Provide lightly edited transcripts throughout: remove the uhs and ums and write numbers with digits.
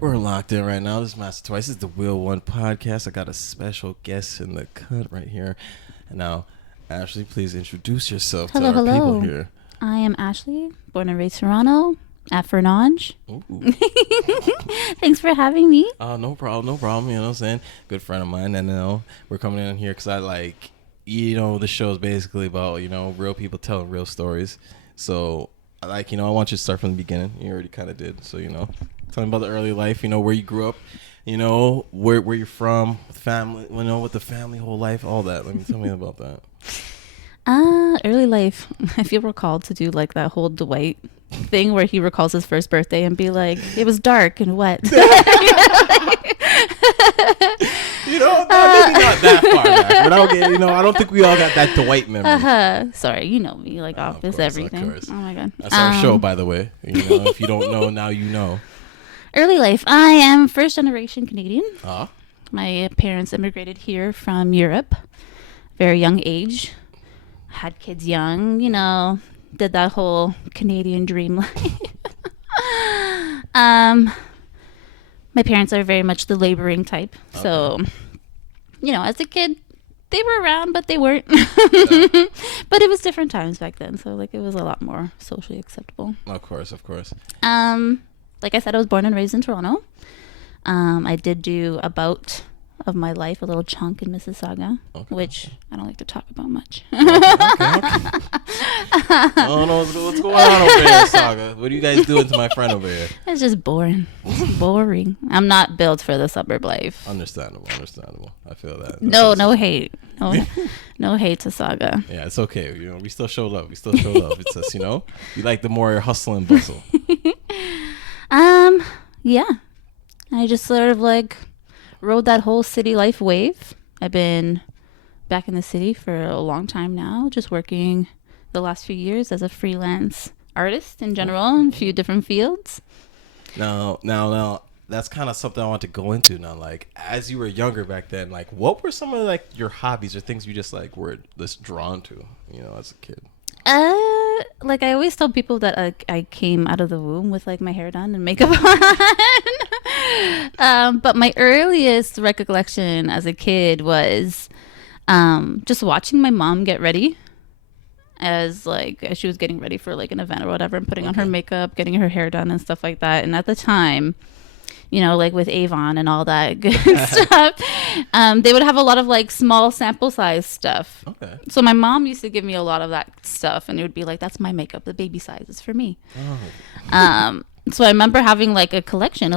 We're locked in right now. This is Master Twice. This is the Wheel1 podcast. I got a special guest in the cut right here. And now, Ashley, please introduce yourself to our people here. I am Ashley, born and raised Toronto, at Fernange. Thanks for having me. No problem. You know what I'm saying? Good friend of mine. And we're coming in here because I like, the show is basically about, real people telling real stories. So, I want you to start from the beginning. You already kind of did. So, tell me about the early life, where you grew up, where you're from, family, with the family, whole life, all that. Tell me about that. Early life. I feel recalled to do like that whole Dwight thing where he recalls his first birthday and be like, it was dark and wet. Maybe not that far back. But I don't think we all got that Dwight memory. Sorry, you know me, like office, everything. Oh my God. That's our show, by the way. If you don't know, now you know. Early life. I am first generation Canadian. Uh-huh. My parents immigrated here from Europe, very young age. Had kids young, did that whole Canadian dream life. My parents are very much the laboring type. Okay. So, as a kid, they were around, but they weren't. Yeah. But it was different times back then. So, it was a lot more socially acceptable. Of course. Like I said, I was born and raised in Toronto. I did do about of my life, a little chunk in Mississauga, okay, which I don't like to talk about much. Okay. I don't know what's going on over here, Saga. What are you guys doing to my friend over here? It's just boring. Boring. I'm not built for the suburb life. Understandable. I feel that. No hate. No hate to Saga. Yeah, it's okay. We still show love. It's just, you like the more hustle and bustle. Yeah. I just sort of rode that whole city life wave. I've been back in the city for a long time now, just working the last few years as a freelance artist in general in a few different fields. Now, that's kind of something I want to go into now. As you were younger back then, what were some of your hobbies or things you just were just drawn to, as a kid? I always tell people that I came out of the womb with my hair done and makeup on. But my earliest recollection as a kid was just watching my mom get ready as she was getting ready for an event or whatever, and putting on her makeup, getting her hair done and stuff like that. And at the time, with Avon and all that good stuff, they would have a lot of small sample size stuff. Okay. So my mom used to give me a lot of that stuff, and it would be that's my makeup, the baby size is for me. Oh. So I remember having a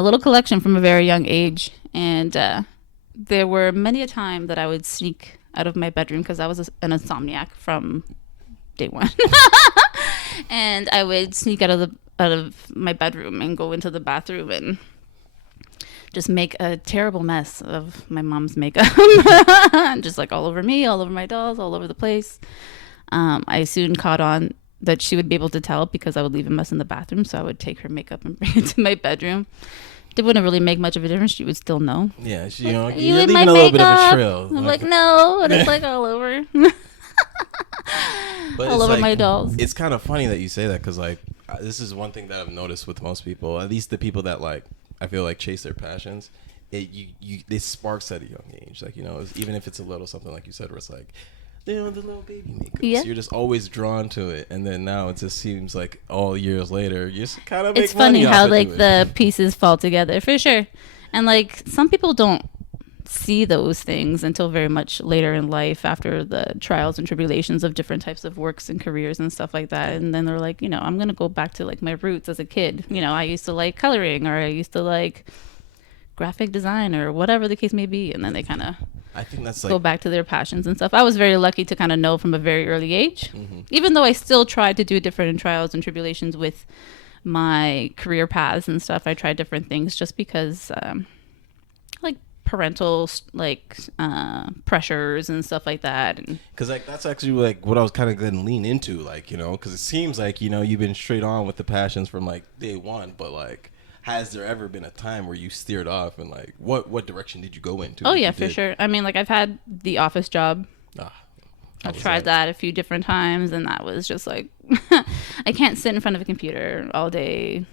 little collection from a very young age, and there were many a time that I would sneak out of my bedroom because I was an insomniac from day one, and I would sneak out of my bedroom and go into the bathroom and just make a terrible mess of my mom's makeup. Just all over me, all over my dolls, all over the place. I soon caught on that she would be able to tell because I would leave a mess in the bathroom. So I would take her makeup and bring it to my bedroom. It wouldn't really make much of a difference. She would still know. Yeah, you're leaving a little bit of a trail. I'm no, and it's all over. But all over my dolls. It's kind of funny that you say that because this is one thing that I've noticed with most people, at least the people that I feel chase their passions. It sparks at a young age, even if it's a little something like you said, where it's the little baby makeup. Yeah. So you're just always drawn to it, and then now it just seems all years later, you just kind of make money. It's funny how the pieces fall together for sure, and some people don't see those things until very much later in life after the trials and tribulations of different types of works and careers and stuff like that. And then they're I'm going to go back to my roots as a kid. I used to like coloring, or I used to like graphic design, or whatever the case may be. And then they kind of go back to their passions and stuff. I was very lucky to kind of know from a very early age, even though I still tried to do different trials and tribulations with my career paths and stuff. I tried different things just because parental pressures and stuff like that, because that's actually what I was kind of going to lean into, because it seems you've been straight on with the passions from day one, but has there ever been a time where you steered off, and what direction did you go into? Oh yeah, for sure. I mean, I've had the office job. I've tried that a few different times, and that was just I can't sit in front of a computer all day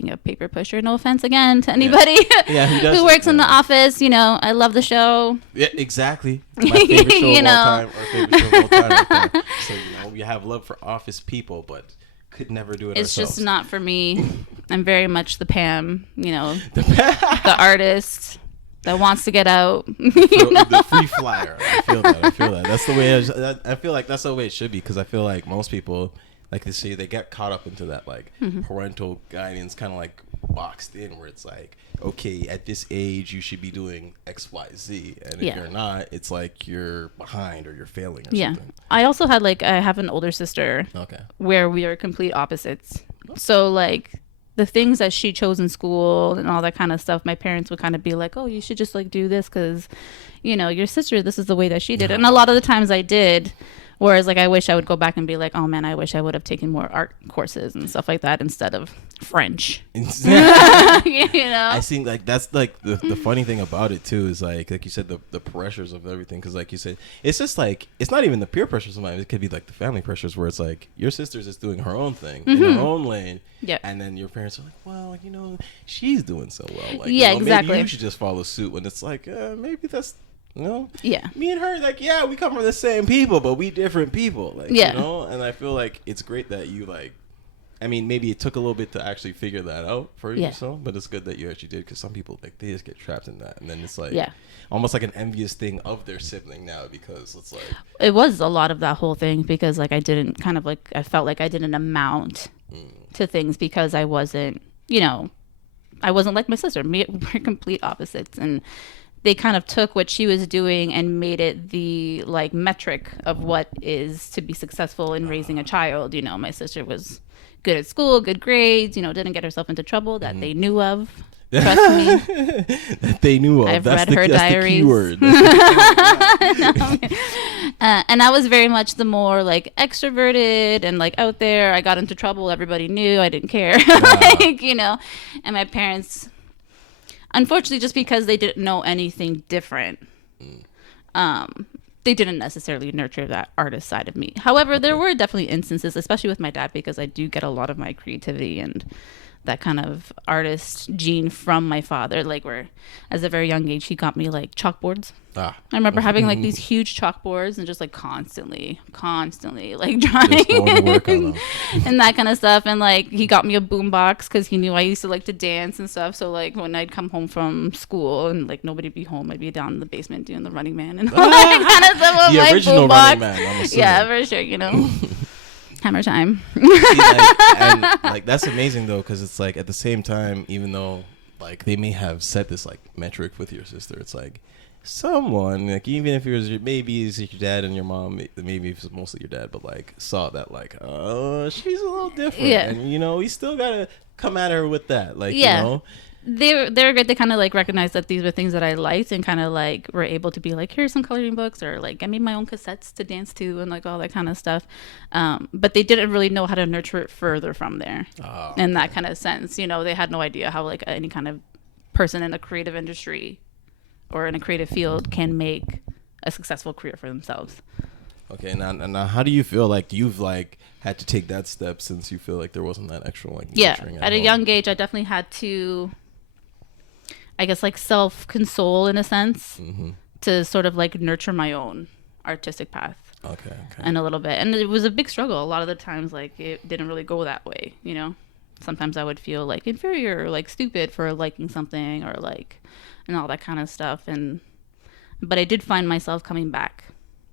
being a paper pusher. No offense again to anybody who who works in the office. You know, I love the show. Yeah, exactly. My favorite show of all time. Our favorite show of all time. Right there. So, we have love for office people, but could never do it It's ourselves. just not for me. I'm very much the Pam, the artist that wants to get out. The free flyer. I feel that. That's the way I feel like that's the way it should be, because I feel like most people, like they say, they get caught up into that like parental guidance kind of like boxed in, where it's like, okay, at this age you should be doing XYZ, and if you're not, it's like you're behind or you're failing or something. I also had I have an older sister where we are complete opposites. So like the things that she chose in school and all that kind of stuff, my parents would kind of be like, oh, you should just like do this because your sister, this is the way that she did it. And a lot of the times I did. Whereas, like, I wish I would go back and be like, oh, man, I wish I would have taken more art courses and stuff like that instead of French. I think, like, that's, like, the funny thing about it, too, is, like you said, the pressures of everything. Because, like you said, it's just, like, it's not even the peer pressures sometimes. It could be, like, the family pressures where it's, like, your sister's just doing her own thing in her own lane. Yeah. And then your parents are like, well, she's doing so well. Like, exactly. Maybe you should just follow suit, when it's like, maybe that's... Yeah. Me and her, like, we come from the same people, but we different people. Like, and I feel like it's great that you, like, I mean, maybe it took a little bit to actually figure that out for yourself, but it's good that you actually did, because some people, like, they just get trapped in that. And then it's like, almost like an envious thing of their sibling now, because it's like. It was a lot of that whole thing, because, like, I felt like I didn't amount to things because I wasn't, I wasn't like my sister. We're complete opposites. And they kind of took what she was doing and made it the like metric of what is to be successful in raising a child. My sister was good at school, good grades, didn't get herself into trouble that they knew of. Trust me. That they knew of. I've read her diaries. The keyword. And I was very much the more like extroverted and like out there. I got into trouble. Everybody knew. I didn't care. And my parents, unfortunately, just because they didn't know anything different, they didn't necessarily nurture that artist side of me. However, there were definitely instances, especially with my dad, because I do get a lot of my creativity and that kind of artist gene from my father, like where as a very young age he got me like chalkboards. I remember having like these huge chalkboards and just like constantly like drawing and that kind of stuff. And like he got me a boombox because he knew I used to like to dance and stuff. So like when I'd come home from school and like nobody'd be home, I'd be down in the basement doing the Running Man and all that kind of stuff. The original Running Man, I'm assuming. Yeah, for sure. Hammer time. And like that's amazing though, because it's like at the same time, even though like they may have set this like metric with your sister, it's like someone, like even if it was maybe it's your dad and your mom, maybe it's mostly your dad, but like saw that like she's a little different, and we still gotta come at her with that, like They're good. They kind of like recognize that these were things that I liked and kind of like were able to be like, here's some coloring books, or like I made my own cassettes to dance to and like all that kind of stuff. But they didn't really know how to nurture it further from there in that kind of sense. They had no idea how like any kind of person in a creative industry or in a creative field can make a successful career for themselves. Okay, now how do you feel like you've like had to take that step, since you feel like there wasn't that extra like nurturing at a young age? I definitely had to, I guess, like self-console in a sense, to sort of like nurture my own artistic path. Okay. And a little bit. And it was a big struggle. A lot of the times, like, it didn't really go that way, Sometimes I would feel like inferior or like stupid for liking something or like, and all that kind of stuff. But I did find myself coming back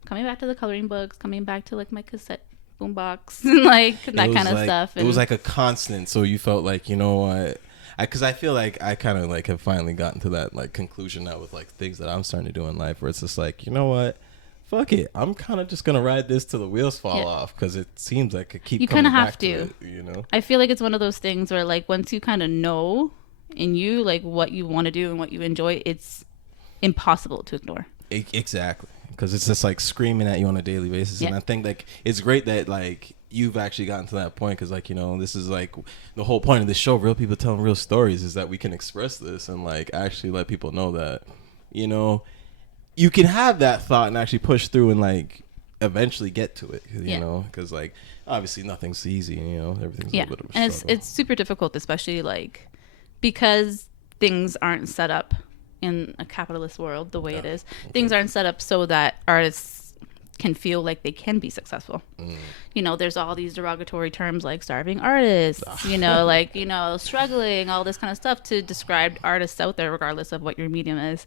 to the coloring books, coming back to like my cassette boombox and like that kind of stuff. And it was like a constant. So you felt like, because I feel like I kind of like have finally gotten to that like conclusion now with like things that I'm starting to do in life, where it's just like, fuck it, I'm kind of just gonna ride this till the wheels fall off, because it seems like I keep you kind of have to I feel like it's one of those things where like once you kind of know in you like what you want to do and what you enjoy, it's impossible to ignore. Exactly, because it's just like screaming at you on a daily basis. And I think like it's great that like you've actually gotten to that point, because like this is like the whole point of this show, real people telling real stories, is that we can express this and like actually let people know that you can have that thought and actually push through and like eventually get to it, you Yeah. know, because like obviously nothing's easy, you know, everything's a Yeah, little bit of a and struggle. it's super difficult, especially like because things aren't set up in a capitalist world the way it is. Things aren't set up so that artists can feel like they can be successful. You know, there's all these derogatory terms like starving artists, you know, like, you know, struggling, all this kind of stuff to describe artists out there, regardless of what your medium is.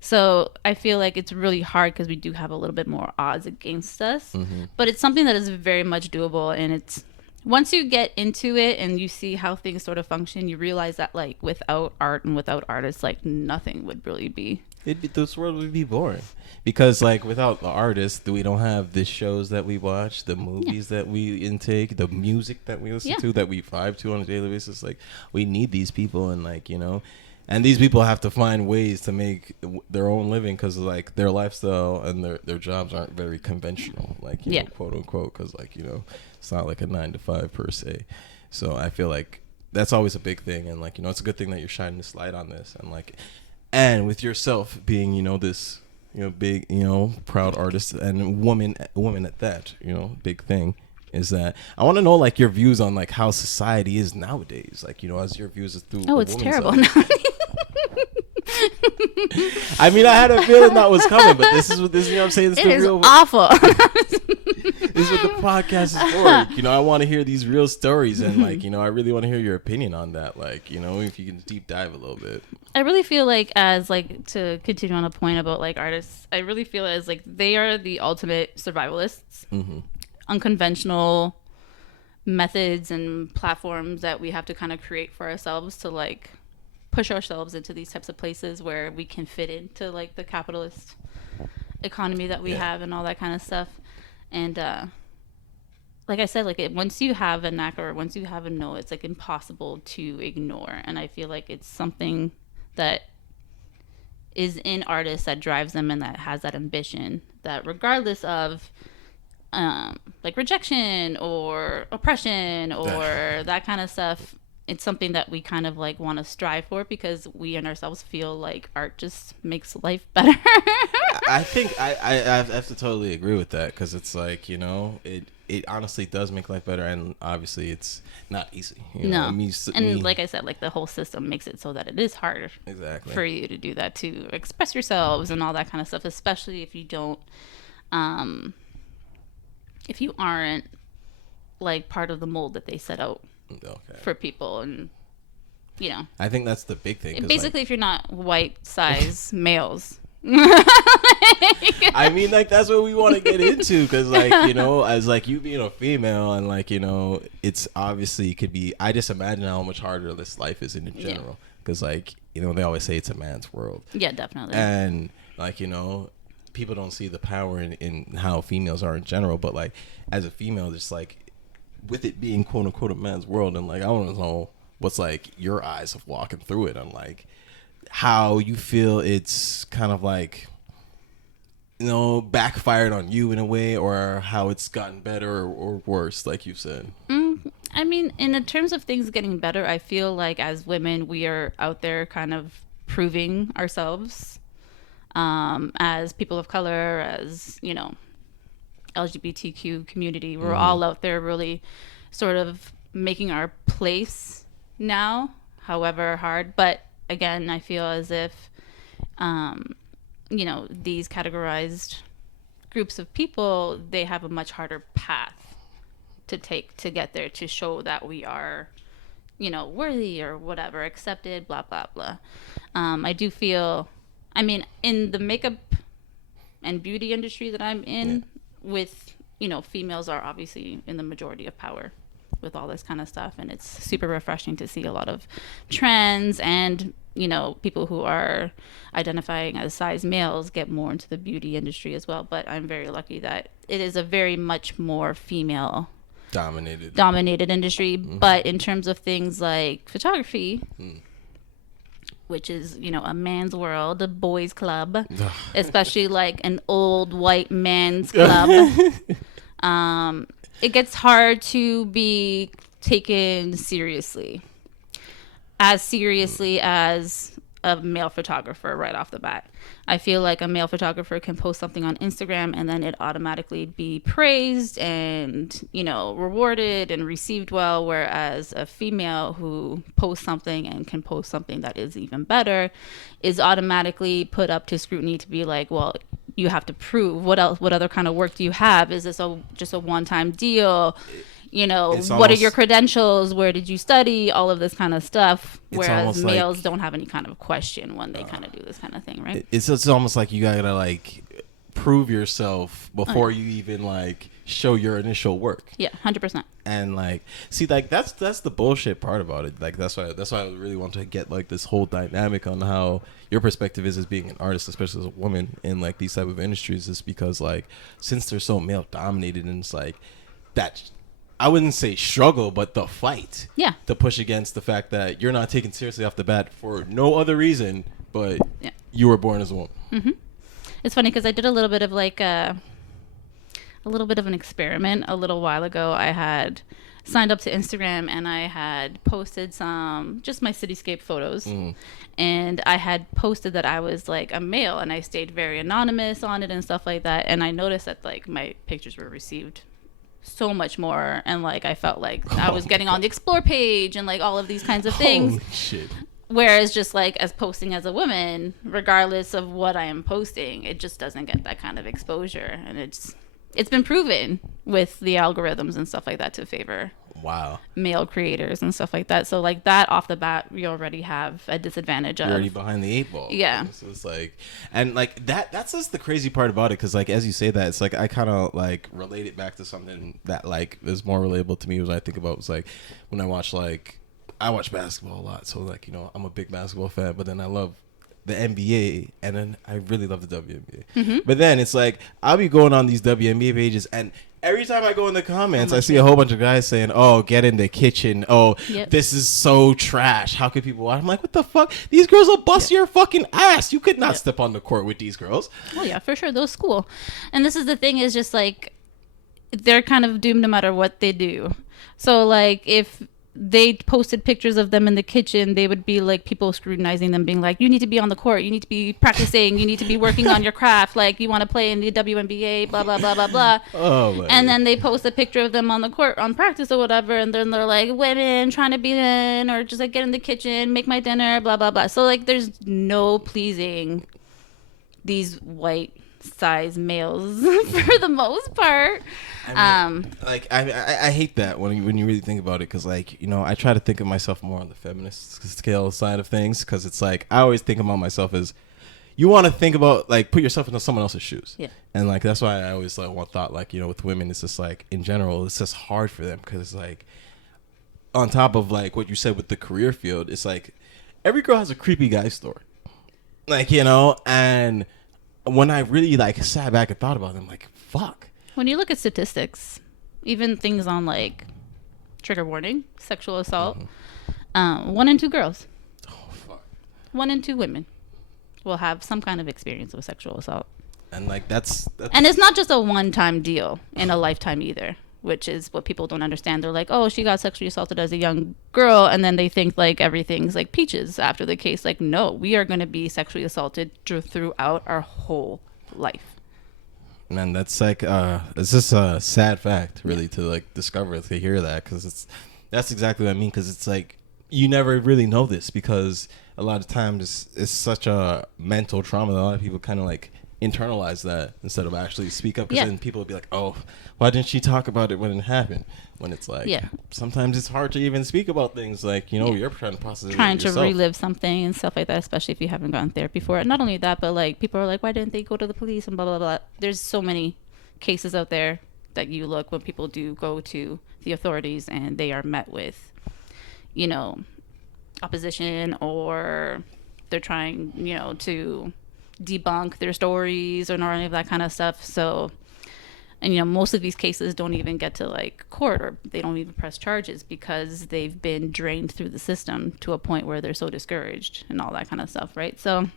So I feel like it's really hard because we do have a little bit more odds against us, but it's something that is very much doable. And it's once you get into it and you see how things sort of function, you realize that like without art and without artists, like nothing would really be. This world would be boring because like without the artists, we don't have the shows that we watch, the movies that we intake, the music that we listen to, that we vibe to on a daily basis. Like we need these people, and like, you know, and these people have to find ways to make their own living because like their lifestyle and their jobs aren't very conventional, like, you know, quote unquote, because like, you know, it's not like a 9 to 5 per se. So I feel like that's always a big thing, and like, you know, it's a good thing that you're shining this light on this, and like, and with yourself being, you know, this, you know, big, you know, proud artist and woman at that, you know, big thing is that I want to know like your views on like how society is nowadays, like, you know, as your views through. Oh, it's terrible. I mean, I had a feeling that was coming, but this is what this, you know what I'm saying? This It is real awful. This is what the podcast is for. You know, I want to hear these real stories, and like, you know, I really want to hear your opinion on that. Like, you know, if you can deep dive a little bit. I really feel like, as like to continue on a point about like artists, I really feel as like they are the ultimate survivalists. Unconventional methods and platforms that we have to kind of create for ourselves to like push ourselves into these types of places where we can fit into like the capitalist economy that we have and all that kind of stuff. And like I said, like once you have a knack or once you have a know, it's like impossible to ignore. And I feel like it's something that is in artists that drives them and that has that ambition, that regardless of like rejection or oppression or that kind of stuff, it's something that we kind of like want to strive for because we in ourselves feel like art just makes life better. I think I have to totally agree with that, because it's like, you know, it honestly does make life better, and obviously it's not easy. You know? Like I said, like the whole system makes it so that it is harder for you to do that, to express yourselves and all that kind of stuff, especially if you don't, if you aren't like part of the mold that they set out for people. And you know, I think that's the big thing. Basically, like, if you're not white size males. I mean, like, that's what we want to get into, because like, you know, as like you being a female, and like, you know, it's obviously could be, I just imagine how much harder this life is in general, because like, you know, they always say it's a man's world. Yeah, definitely. And like, you know, people don't see the power in how females are in general, but like as a female, just like with it being quote unquote a man's world, and like I want to know what's like your eyes of walking through it, and like how you feel it's kind of like, you know, backfired on you in a way, or how it's gotten better or worse, like you said. I mean, in the terms of things getting better, I feel like as women, we are out there kind of proving ourselves as people of color, as, you know, LGBTQ community. We're all out there really sort of making our place now, however hard. But again, I feel as if, you know, these categorized groups of people, they have a much harder path to take to get there, to show that we are, you know, worthy or whatever, accepted, blah, blah, blah. I do feel, I mean, in the makeup and beauty industry that I'm in, with, you know, females are obviously in the majority of power with all this kind of stuff, and it's super refreshing to see a lot of trends and, you know, people who are identifying as size males get more into the beauty industry as well. But I'm very lucky that it is a very much more female dominated industry. But in terms of things like photography, which is, you know, a man's world, a boys club, especially like an old white man's club, it gets hard to be taken seriously. As seriously as a male photographer right off the bat. I feel like a male photographer can post something on Instagram and then it automatically be praised and, you know, rewarded and received well, whereas a female who posts something and can post something that is even better is automatically put up to scrutiny to be like, well, you have to prove what else, what other kind of work do you have? Is this just a one-time deal? You know, what are your credentials? Where did you study? All of this kind of stuff. Whereas males don't have any kind of question when they kind of do this kind of thing, right? It's almost like you gotta like prove yourself before you even like show your initial work. Yeah, 100%. And like, see, like that's the bullshit part about it. Like that's why I really want to get like this whole dynamic on how your perspective is as being an artist, especially as a woman in like these type of industries, is because like since they're so male dominated, and it's like that. I wouldn't say struggle, but the fight. Yeah. To push against the fact that you're not taken seriously off the bat for no other reason, but you were born as a woman. Mm-hmm. It's funny because I did a little bit of like a little bit of an experiment a little while ago. I had signed up to Instagram and I had posted some just my cityscape photos. And I had posted that I was like a male, and I stayed very anonymous on it and stuff like that. And I noticed that like my pictures were received so much more, and like I felt like I was getting on the explore page and like all of these kinds of things. Holy shit. Whereas just like as posting as a woman, regardless of what I am posting, it just doesn't get that kind of exposure. And it's been proven with the algorithms and stuff like that to favor male creators and stuff like that. So like that off the bat, we already have a disadvantage of. You're already behind the 8 ball. Yeah. So it's like, and like that's just the crazy part about it, because like as you say that, it's like I kind of like relate it back to something that like is more relatable to me. Was I think about was like when I watch basketball a lot, so like, you know, I'm a big basketball fan, but then I love the NBA, and then I really love the WNBA. Mm-hmm. But then it's like I'll be going on these WNBA pages, and every time I go in the comments, I see a whole bunch of guys saying, "Oh, get in the kitchen. Oh, this is so trash. How could people watch?" I'm like, "What the fuck? These girls will bust your fucking ass. You could not step on the court with these girls." Oh yeah, for sure. Those school. And this is the thing, is just like they're kind of doomed no matter what they do. So like if they posted pictures of them in the kitchen, they would be like people scrutinizing them, being like, you need to be on the court, you need to be practicing, you need to be working on your craft, like you want to play in the WNBA, blah blah blah blah blah. And then they post a picture of them on the court on practice or whatever, and then they're like, women trying to be in, or just like get in the kitchen, make my dinner, blah blah blah. So like there's no pleasing these white size males for the most part. I mean, like I hate that when you really think about it, because like, you know, I try to think of myself more on the feminist scale side of things, because it's like I always think about myself as, you want to think about like put yourself into someone else's shoes. And like that's why I always like thought like, you know, with women it's just like in general it's just hard for them, because like on top of like what you said with the career field, it's like every girl has a creepy guy story, like, you know. And when I really like sat back and thought about it, I'm like, fuck. When you look at statistics, even things on like trigger warning, sexual assault, 1 in 2 girls, 1 in 2 women will have some kind of experience with sexual assault. And like that's and it's not just a one-time deal in a lifetime either, which is what people don't understand. They're like, oh, she got sexually assaulted as a young girl, and then they think like everything's like peaches after the case. Like, no, we are going to be sexually assaulted throughout our whole life. Man, that's like it's just a sad fact, really, to like discover, to hear that, because that's exactly what I mean. Because it's like you never really know this, because a lot of times it's such a mental trauma that a lot of people kind of like internalize that instead of actually speak up, because then people will be like, oh, why didn't she talk about it when it happened? When it's like, sometimes it's hard to even speak about things like, you know, you're trying to process it yourself. To relive something and stuff like that, especially if you haven't gotten therapy for it. Not only that, but like people are like, why didn't they go to the police and blah blah blah. There's so many cases out there that you look when people do go to the authorities and they are met with, you know, opposition, or they're trying, you know, to debunk their stories or any of that kind of stuff. So, and you know, most of these cases don't even get to like court, or they don't even press charges, because they've been drained through the system to a point where they're so discouraged and all that kind of stuff, right? So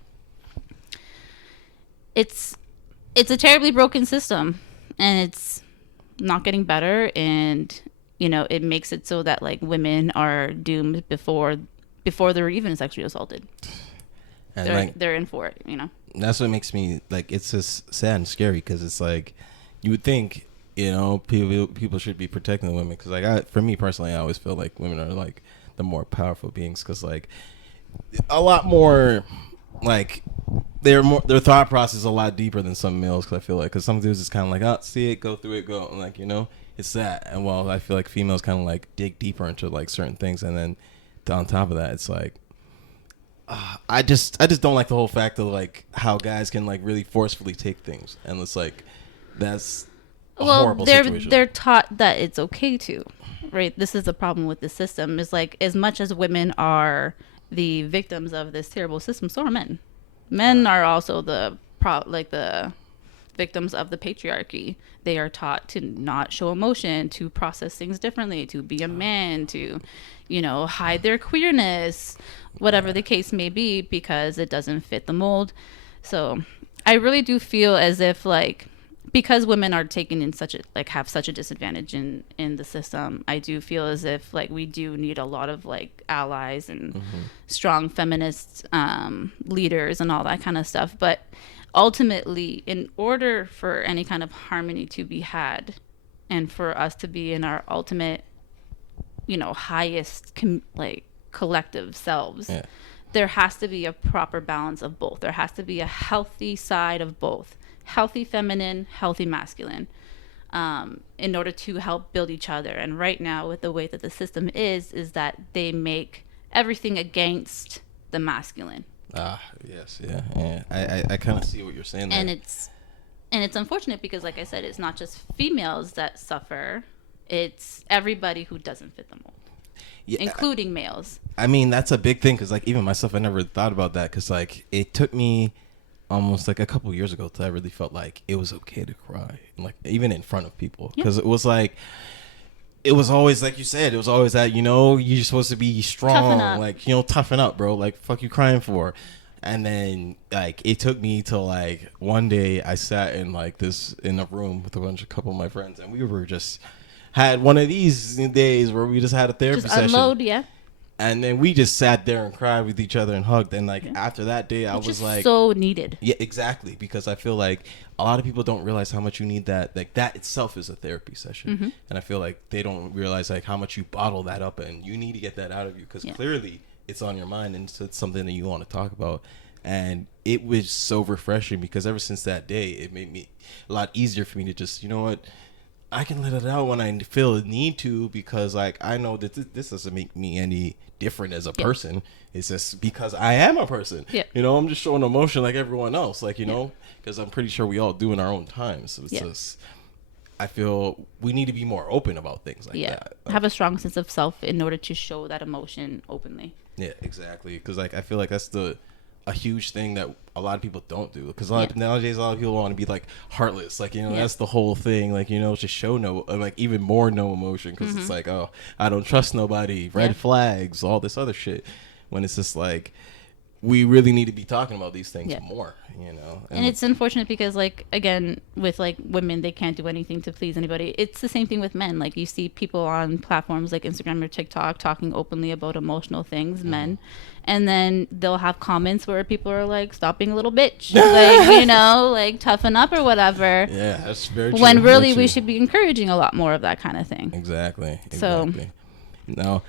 it's a terribly broken system, and it's not getting better. And you know, it makes it so that like women are doomed before they're even sexually assaulted. And they're in for it, that's what makes me like, it's just sad and scary, because it's like, you would think, people should be protecting the women, because like, for me personally, I always feel like women are like the more powerful beings, because like a lot more like their thought process is a lot deeper than some males, because I feel like, because some dudes is kind of like, oh, see it, go through it, go, and like, it's that. And while I feel like females kind of like dig deeper into like certain things, and then on top of that, it's like, I just don't like the whole fact of like how guys can like really forcefully take things, and it's like, that's a horrible situation. They're taught that it's okay to, right? This is the problem with the system, is like, as much as women are the victims of this terrible system, so are men. Men are also the victims of the patriarchy. They are taught to not show emotion, to process things differently, to be a man, to, hide their queerness, whatever the case may be, because it doesn't fit the mold. So I really do feel as if, like, because women are taken in have such a disadvantage in the system, I do feel as if like we do need a lot of like allies and strong feminist leaders and all that kind of stuff. But ultimately, in order for any kind of harmony to be had, and for us to be in our ultimate, highest collective selves, there has to be a proper balance of both. There has to be a healthy side of both. Healthy feminine, healthy masculine, in order to help build each other. And right now, with the way that the system is that they make everything against the masculine. Yes, yeah. I kind of see what you're saying there. And it's unfortunate, because like I said, it's not just females that suffer, it's everybody who doesn't fit the mold, including males. I mean, that's a big thing, because like, even myself, I never thought about that, because like, it took me almost like a couple years ago till I really felt like it was okay to cry, like even in front of people, because it was like, it was always like you said, it was always that, you're supposed to be strong, like, toughen up, bro, like, fuck you crying for. And then like, it took me till like one day I sat in a room with a couple of my friends, and we were just had one of these days where we just had a therapy session. Unload, yeah. And then we just sat there and cried with each other and hugged. And like, after that day, I was like, so needed. Yeah, exactly. Because I feel like a lot of people don't realize how much you need that. Like, that itself is a therapy session. And I feel like they don't realize like how much you bottle that up, and you need to get that out of you, because clearly it's on your mind, and it's something that you want to talk about. And it was so refreshing, because ever since that day, it made me a lot easier for me to just, I can let it out when I feel a need to, because like, I know that this doesn't make me any different as a person. It's just because I am a person. I'm just showing emotion like everyone else, like, because I'm pretty sure we all do in our own time. So it's just, I feel we need to be more open about things like that. Like, have a strong sense of self in order to show that emotion openly. Yeah, exactly. Because like, I feel like that's a huge thing that a lot of people don't do, because nowadays a lot of people want to be like heartless, like, that's the whole thing, like, just show no, like, even more no emotion, because it's like, oh, I don't trust nobody, red flags, all this other shit, when it's just like, we really need to be talking about these things more, and it's unfortunate, because like, again, with like women, they can't do anything to please anybody. It's the same thing with men. Like, you see people on platforms like Instagram or TikTok talking openly about emotional things, men, and then they'll have comments where people are like, stop being a little bitch, like, like, toughen up or whatever. Yeah, that's very true. When really we should be encouraging a lot more of that kind of thing. Exactly. So now,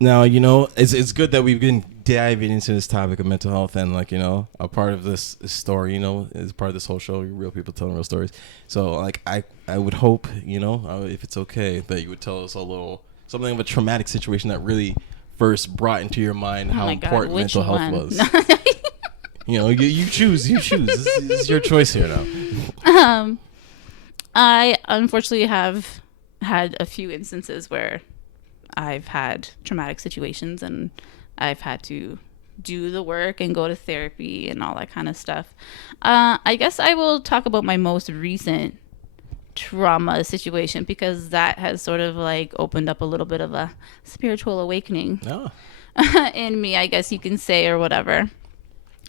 it's good that we've been diving into this topic of mental health, and like, a part of this story, is part of this whole show, real people telling real stories. So like, I would hope, if it's okay, that you would tell us something of a traumatic situation that really first brought into your mind how important mental health was. You choose. This is your choice here now. I unfortunately have had a few instances where I've had traumatic situations, and I've had to do the work and go to therapy and all that kind of stuff. I guess I will talk about my most recent trauma situation, because that has sort of like opened up a little bit of a spiritual awakening in me, I guess you can say, or whatever.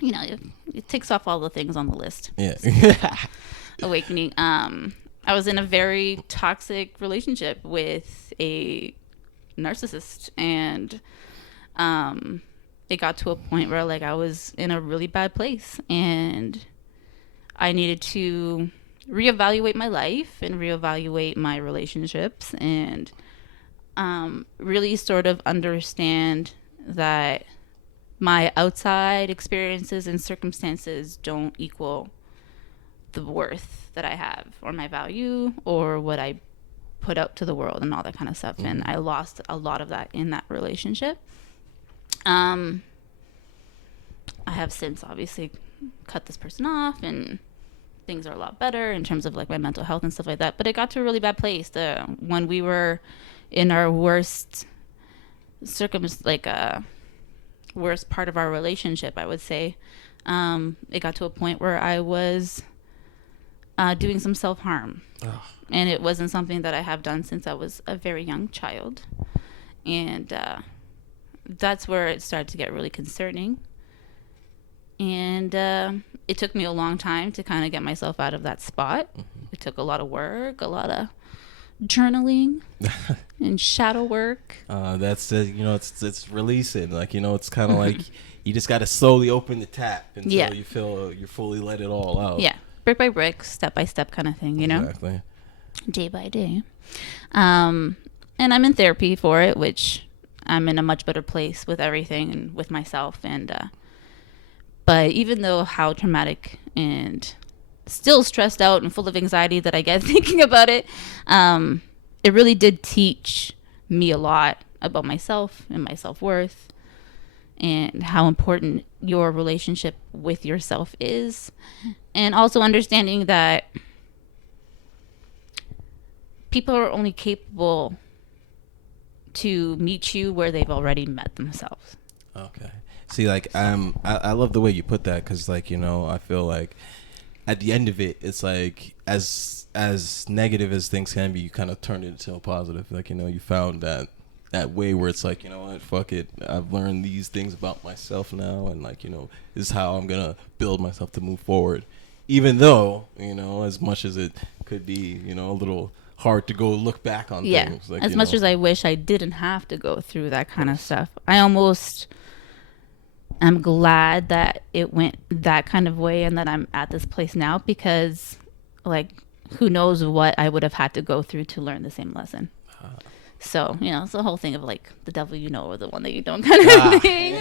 It ticks off all the things on the list. Yeah. Awakening. I was in a very toxic relationship with a narcissist, and it got to a point where like I was in a really bad place, and I needed to reevaluate my life and reevaluate my relationships, and really sort of understand that my outside experiences and circumstances don't equal the worth that I have, or my value, or what I put out to the world, and all that kind of stuff. And I lost a lot of that in that relationship. I have since obviously cut this person off, and things are a lot better in terms of like my mental health and stuff like that. But it got to a really bad place when we were in our worst worst part of our relationship, I would say. It got to a point where I was doing some self-harm. Oh. And it wasn't something that I have done since I was a very young child. And that's where it started to get really concerning. And it took me a long time to kind of get myself out of that spot. It took a lot of work, a lot of journaling and shadow work. That's it's releasing. Like, it's kind of like you just got to slowly open the tap until you feel you fully let it all out. Yeah, brick by brick, step by step kind of thing. Exactly. Day by day. And I'm in therapy for it, which I'm in a much better place with everything and with myself. And but even though how traumatic and still stressed out and full of anxiety that I get thinking about it, it really did teach me a lot about myself and my self-worth, and how important your relationship with yourself is, and also understanding that people are only capable to meet you where they've already met themselves. Okay. See, like, I love the way you put that, because, like, I feel like at the end of it, it's like as negative as things can be, you kind of turn it into a positive. Like, you found that way where it's like, what, fuck it, I've learned these things about myself now, and like, this is how I'm gonna build myself to move forward. Even though, as much as it could be, a little hard to go look back on things. Like, as much as I wish I didn't have to go through that kind of stuff. I'm glad that it went that kind of way and that I'm at this place now, because like, who knows what I would have had to go through to learn the same lesson. So, it's the whole thing of like the devil or the one that you don't kind of thing.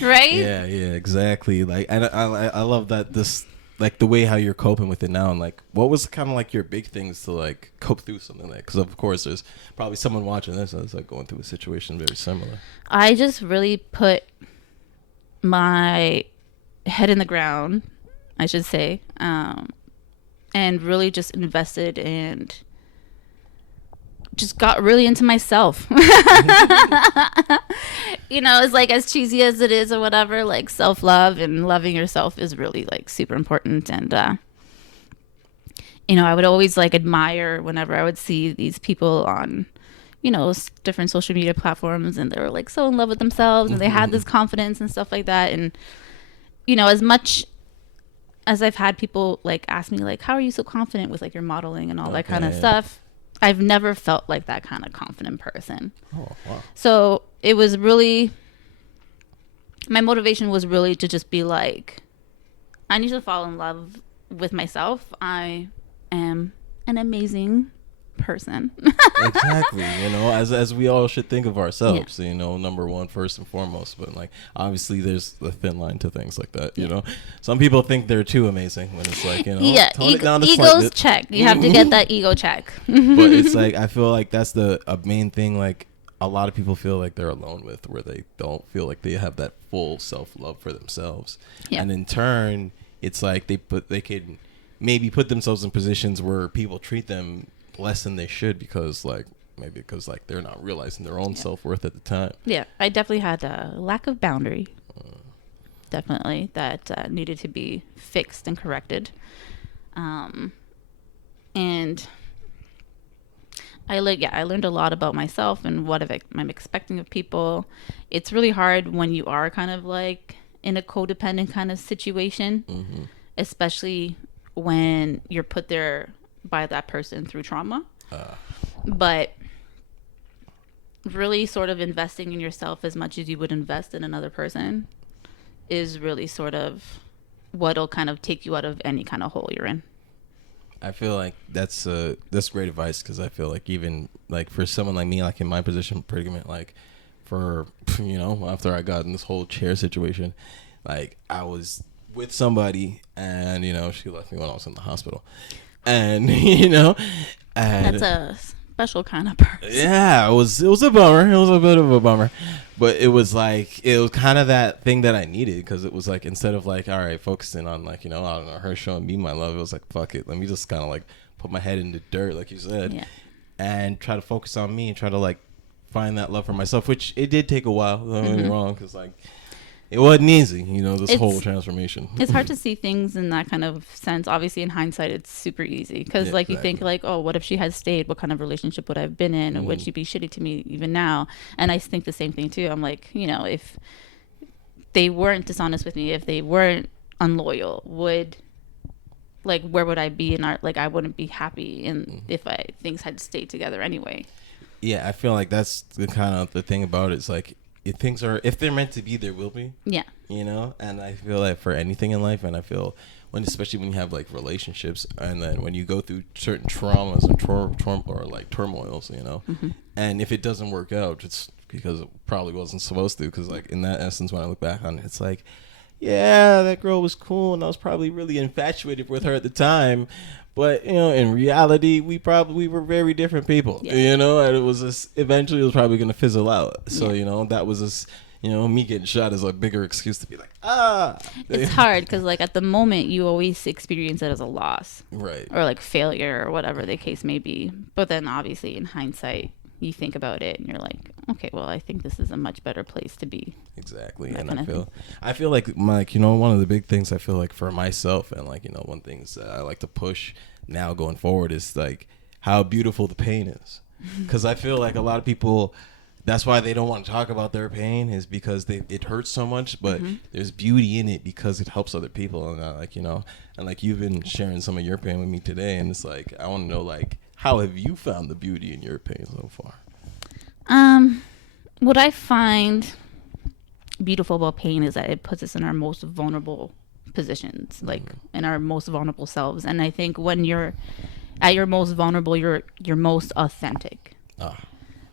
Right? Yeah, exactly. Like, and I love that this, like, the way how you're coping with it now, and like, what was kind of like your big things to like cope through something like, because of course there's probably someone watching this that's like going through a situation very similar. I just really put my head in the ground, I should say, and really just invested and just got really into myself. It's like, as cheesy as it is or whatever, like, self-love and loving yourself is really like super important. And I would always like admire whenever I would see these people on different social media platforms, and they were like so in love with themselves, and they had this confidence and stuff like that. And as much as I've had people like ask me like, how are you so confident with like your modeling and all that kind of stuff, I've never felt like that kind of confident person. Oh, wow. So it was really, my motivation was really to just be like, I need to fall in love with myself. I am an amazing person. Exactly. As we all should think of ourselves, number one, first and foremost. But like, obviously there's a thin line to things like that. Some people think they're too amazing, when it's like, tone it down a ego's check. You have to get that ego check. But it's like, I feel like that's a main thing, like a lot of people feel like they're alone with, where they don't feel like they have that full self-love for themselves. And in turn, it's like they could maybe put themselves in positions where people treat them less than they should, because like they're not realizing their own self-worth at the time. I definitely had a lack of boundary, definitely, that needed to be fixed and corrected. And I learned a lot about myself and what I'm expecting of people. It's really hard when you are kind of like in a codependent kind of situation, especially when you're put there by that person through trauma. But really sort of investing in yourself as much as you would invest in another person is really sort of what'll kind of take you out of any kind of hole you're in. I feel like that's great advice, because I feel like even like for someone like me, like in my position predicament, like for after I got in this whole chair situation, like I was with somebody and she left me when I was in the hospital, and and That's a special kind of person. yeah, it was a bummer. It was a bit of a bummer, but it was kind of that thing that I needed, because it was like, instead of like, all right, focusing on like I don't know, her showing me my love, it was like, fuck it, let me just kind of like put my head in the dirt, like you said, Yeah. and try to focus on me and try to like find that love for myself, which it did take a while. Don't get me wrong, because like it wasn't easy, this whole transformation. It's hard to see things in that kind of sense. Obviously, in hindsight, it's super easy because, Yeah, like, you exactly. think, like, oh, what if she had stayed? What kind of relationship would I have been in? And would she be shitty to me even now? And I think the same thing, too. I'm like, if they weren't dishonest with me, if they weren't unloyal, where would I be? And I wouldn't be happy if things had stayed together anyway. Yeah, I feel like that's the kind of the thing about it. It's like, if they're meant to be, there will be. Yeah. And I feel like for anything in life, and I feel especially when you have like relationships, and then when you go through certain traumas or like turmoils, and if it doesn't work out, it's because it probably wasn't supposed to. Because like in that essence, when I look back on it, it's like, yeah, that girl was cool, and I was probably really infatuated with her at the time. But in reality, we were very different people. Yeah. And it was just, eventually it was probably gonna fizzle out. So that was just me getting shot is a bigger excuse to be like, It's hard because like at the moment you always experience it as a loss, right, or like failure or whatever the case may be. But then obviously in hindsight, you think about it and you're like, okay, well, I think this is a much better place to be. Exactly. That And kind of I feel like one of the big things I feel like for myself, and like one things that I like to push now going forward, is like how beautiful the pain is, because I feel like a lot of people, that's why they don't want to talk about their pain, is because it hurts so much, but there's beauty in it because it helps other people. And and like you've been sharing some of your pain with me today, and it's like I want to know, like, how have you found the beauty in your pain so far? What I find beautiful about pain is that it puts us in our most vulnerable positions, like in our most vulnerable selves. And I think when you're at your most vulnerable, you're most authentic,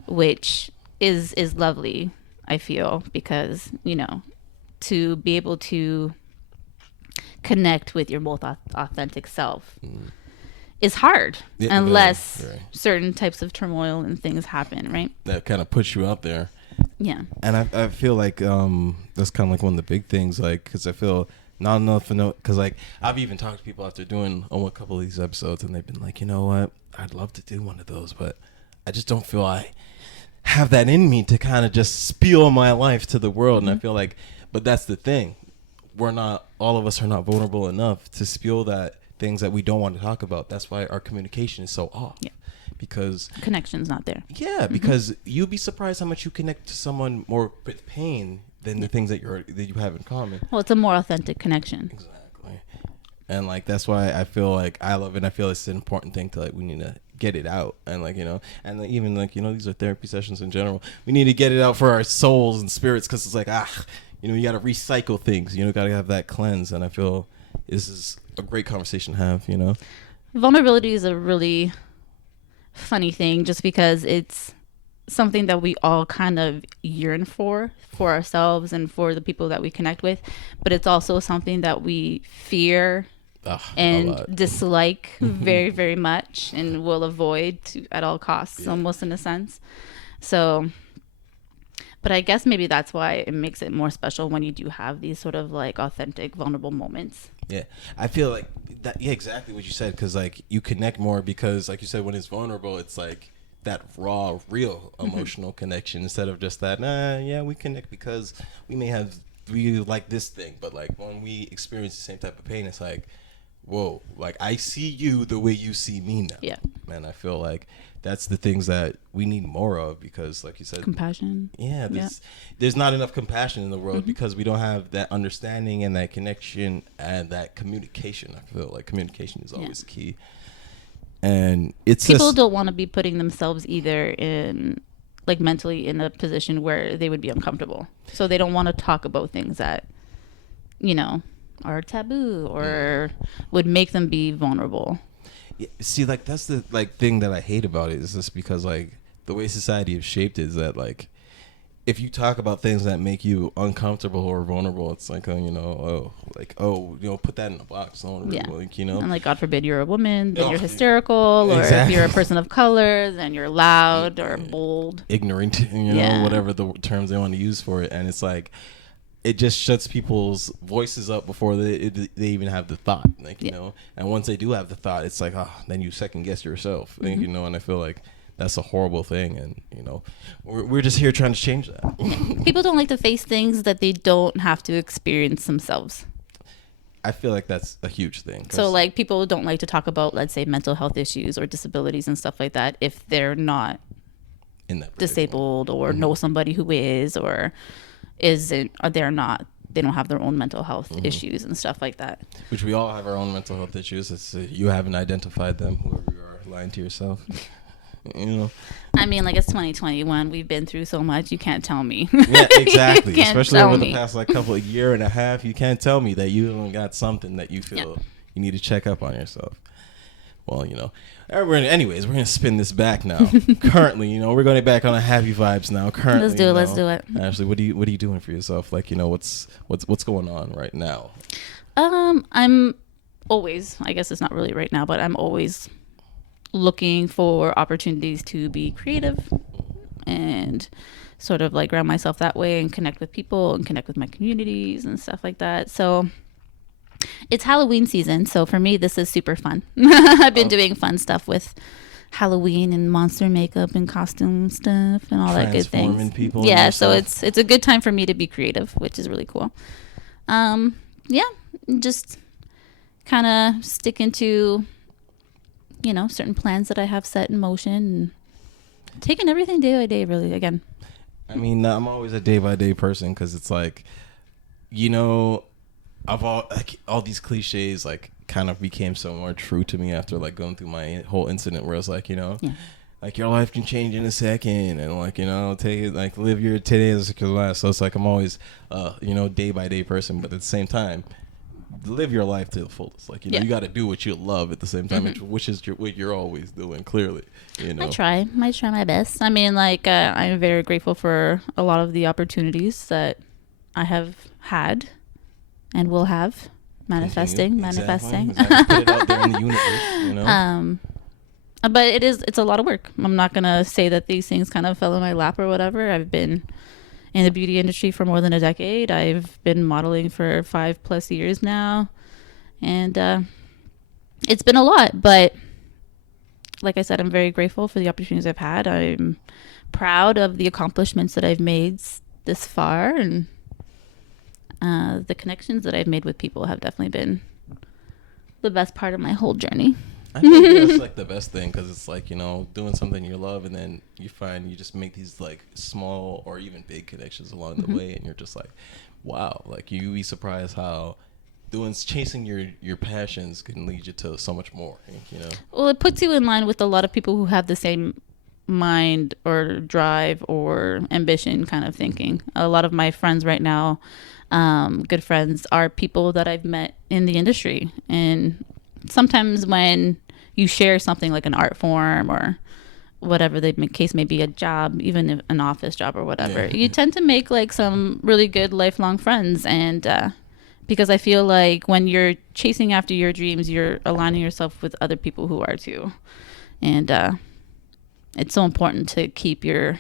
which is lovely, I feel, because to be able to connect with your most authentic self is hard, unless certain types of turmoil and things happen, right? That kind of puts you out there. Yeah. And I feel like that's kind of like one of the big things, like, because I feel not enough because like I've even talked to people after doing a couple of these episodes, and they've been like, you know what, I'd love to do one of those, but I just don't feel I have that in me to kind of just spill my life to the world. And I feel like, but that's the thing, all of us are not vulnerable enough to spill that things that we don't want to talk about. That's why our communication is so off. Yeah. Because connection's not there. Yeah, because you'd be surprised how much you connect to someone more with pain than the things that you have in common. Well, it's a more authentic connection. Exactly. And like that's why I feel like I love it, and I feel it's an important thing to, like, we need to get it out, and like and like, even like these are therapy sessions in general. We need to get it out for our souls and spirits, because it's like you got to recycle things. Got to have that cleanse, and I feel this is a great conversation to have. Vulnerability is a really funny thing, just because it's something that we all kind of yearn for ourselves and for the people that we connect with, but it's also something that we fear and dislike very, very much, and will avoid at all costs, almost, in a sense. So, but I guess maybe that's why it makes it more special when you do have these sort of like authentic, vulnerable moments. Yeah, I feel like that. Yeah, exactly what you said. Because like you connect more, because like you said, when it's vulnerable, it's like that raw, real emotional connection, instead of just that. We connect because we like this thing, but like when we experience the same type of pain, it's like, whoa, like I see you the way you see me now. Yeah, man, I feel like that's the things that we need more of, because like you said, compassion. Yeah, there's not enough compassion in the world, because we don't have that understanding and that connection and that communication. I feel like communication is always key. And it's people don't want to be putting themselves either in like mentally in a position where they would be uncomfortable. So they don't want to talk about things that, you know, are taboo or would make them be vulnerable. Yeah, see, like that's the like thing that I hate about it is just because like the way society is shaped is that like if you talk about things that make you uncomfortable or vulnerable, it's like put that in a box. Don't really, like, you know. And like, God forbid you're a woman, then you're hysterical, or if you're a person of color, then you're loud or bold, ignorant, you know, whatever the terms they want to use for it. And it's like it just shuts people's voices up before they even have the thought, like, you know. And once they do have the thought, it's like, then you second guess yourself, you know. And I feel like that's a horrible thing, and you know, we're just here trying to change that. People don't like to face things that they don't have to experience themselves. I feel like that's a huge thing. So like people don't like to talk about, let's say, mental health issues or disabilities and stuff like that if they're not in that disabled or know somebody who is or isn't, or they don't have their own mental health issues and stuff like that. Which we all have our own mental health issues. It's you haven't identified them, whoever you are, lying to yourself. You know, I mean, like, it's 2021. We've been through so much. You can't tell me. Yeah, exactly. Especially over the past like couple of year and a half, you can't tell me that you haven't got something that you feel you need to check up on yourself. Well, you know, anyways, we're gonna spin this back now. Currently, you know, we're going back on a happy vibes now. Currently, let's do it. Ashley, what are you doing for yourself? Like, you know, what's going on right now? I'm always, I guess it's not really right now, but I'm always looking for opportunities to be creative and sort of like ground myself that way and connect with people and connect with my communities and stuff like that. So it's Halloween season, so for me this is super fun. I've been doing fun stuff with Halloween and monster makeup and costume stuff and all that good things. People so it's a good time for me to be creative, which is really cool. Just kind of sticking to, you know, certain plans that I have set in motion and taking everything day by day, really, again. I mean, I'm always a day by day person because it's like, you know, I've all these cliches like kind of became so more true to me after like going through my whole incident where it's like, you know, like your life can change in a second and like, you know, take it, like live your today as your last. So it's like I'm always, you know, day by day person, but at the same time, live your life to the fullest. Like, you know, you got to do what you love at the same time, which is what you're always doing, clearly, you know. I try my best. I mean, like, I'm very grateful for a lot of the opportunities that I have had and will have. Manifesting. Exactly. Put it out there in the universe, you know. But it's a lot of work. I'm not going to say that these things kind of fell in my lap or whatever. I've been in the beauty industry for more than a decade. I've been modeling for 5+ years now. And it's been a lot. But like I said, I'm very grateful for the opportunities I've had. I'm proud of the accomplishments that I've made this far. And the connections that I've made with people have definitely been the best part of my whole journey. I think that's like the best thing because it's like, you know, doing something you love and then you find you just make these like small or even big connections along the way, and you're just like, wow, like you be surprised how chasing your passions can lead you to so much more, you know. Well, it puts you in line with a lot of people who have the same mind or drive or ambition kind of thinking. A lot of my friends right now, good friends, are people that I've met in the industry. And sometimes when you share something like an art form or whatever the case may be, a job, even if an office job or whatever, you tend to make like some really good lifelong friends. And because I feel like when you're chasing after your dreams, you're aligning yourself with other people who are too. And it's so important to keep your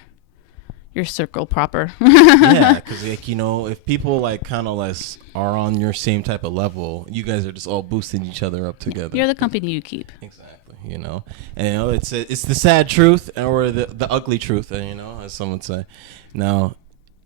circle proper. Yeah, because like, you know, if people like kind of less are on your same type of level, you guys are just all boosting each other up together. You're the company you keep. Exactly. You know, and you know it's the sad truth or the ugly truth, and you know, as some would say. Now,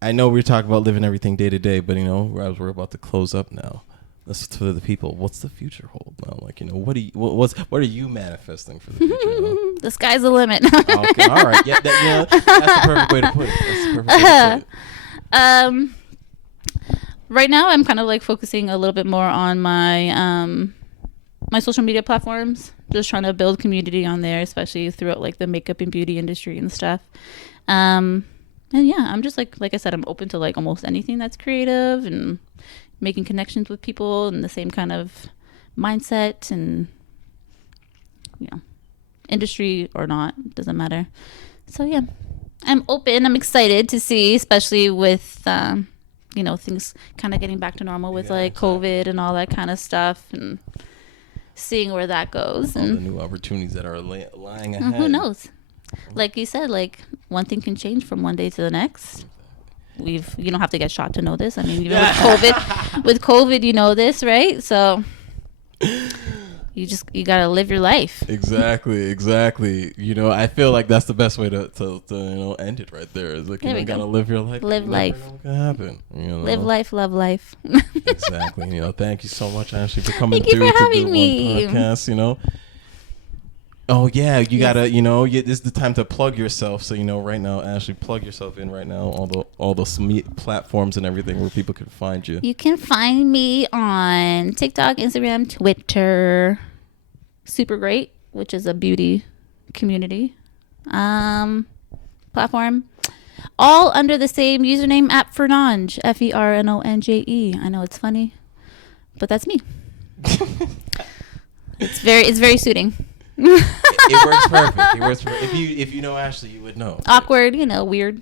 I know we're talking about living everything day to day, but you know, as we're about to close up now, let's to the people. What's the future hold now? Like, you know, what are you manifesting for the future? The sky's the limit. Okay, all right. Yeah, that's the perfect way to put it. Right now, I'm kind of like focusing a little bit more on my my social media platforms. Just trying to build community on there, especially throughout like the makeup and beauty industry and stuff. And yeah, I'm just like I said, I'm open to like almost anything that's creative and making connections with people in the same kind of mindset and, you know, industry or not, doesn't matter. So yeah, I'm open. I'm excited to see, especially with, you know, things kind of getting back to normal with like COVID and all that kind of stuff, and seeing where that goes. All And the new opportunities that are lying ahead. who knows? Like you said, like one thing can change from one day to the next. You don't have to get shot to know this. I mean, even with COVID, you know this, right? So you gotta live your life. Exactly. You know, I feel like that's the best way to you know, end it right there. Is like, you gotta live your life. Live life. What can happen? You know? Live life, love life. Exactly. You know, thank you so much, Ashley, for coming Thank you through for to having do me. one podcast. You know. Oh yeah, you gotta, you know, this is the time to plug yourself. So, you know, right now, Ashley, plug yourself in right now. All those platforms and everything where people can find you. You can find me on TikTok, Instagram, Twitter. Super Great, which is a beauty community platform. All under the same username at Fernonge, FERNONJE. I know it's funny, but that's me. It's very suiting. It works perfect. It works perfect. If you know Ashley, you would know. Awkward, you know, weird.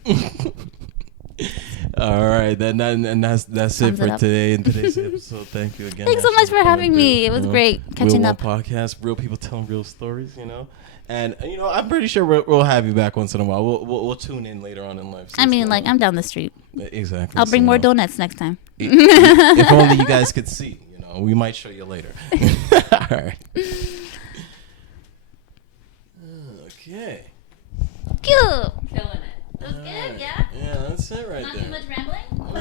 All right, that's it for today in today's episode. Thank you again. Thanks so much for having me. It was great catching up. Wheel1 podcast, real people telling real stories, you know. And you know, I'm pretty sure we'll have you back once in a while. We'll tune in later on in life. I mean, like, I'm down the street. Exactly. I'll bring more donuts next time. If only you guys could see. You know, we might show you later. All right. Okay. Cute. Killing it. That was good, yeah? Yeah, that's it right Not there. too much rambling?